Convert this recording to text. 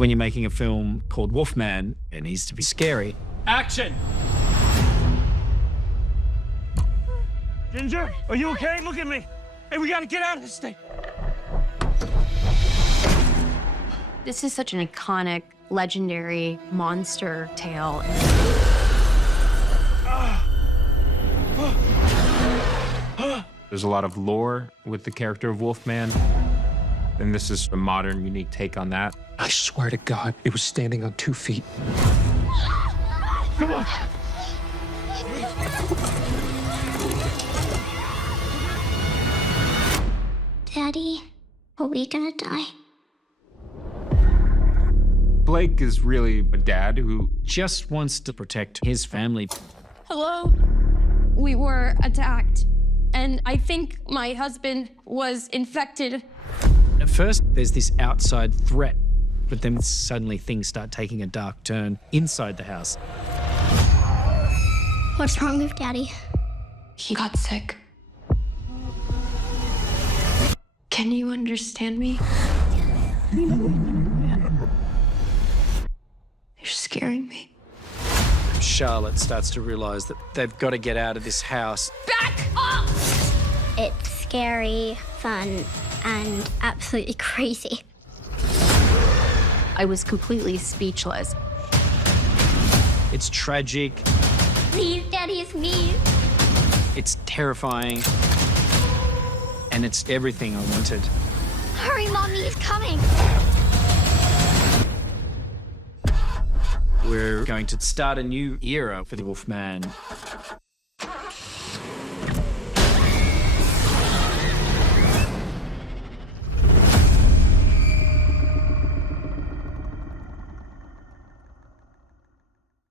When you're making a film called Wolfman, it needs to be scary. Action! Ginger, are you okay? Look at me. Hey, we gotta get out of this thing. This is such an iconic, legendary monster tale. There's a lot of lore with the character of Wolfman, and this is a modern, unique take on that. I swear to God, it was standing on 2 feet. Come on. Daddy, are we gonna die? Blake is really a dad who Just wants to protect his family. Hello? We were attacked, and I think my husband was infected. At first, there's this outside threat, but then suddenly things start taking a dark turn inside the house. What's wrong with Daddy? He got sick. Can you understand me? You're scaring me. Charlotte starts to realize that they've got to get out of this house. Back up! It's scary, fun, and absolutely crazy. I was completely speechless. It's tragic, Please, Daddy, it's me. it's terrifying, and it's everything I wanted. Hurry, Mommy, he's coming. We're going to start a new era for the Wolfman.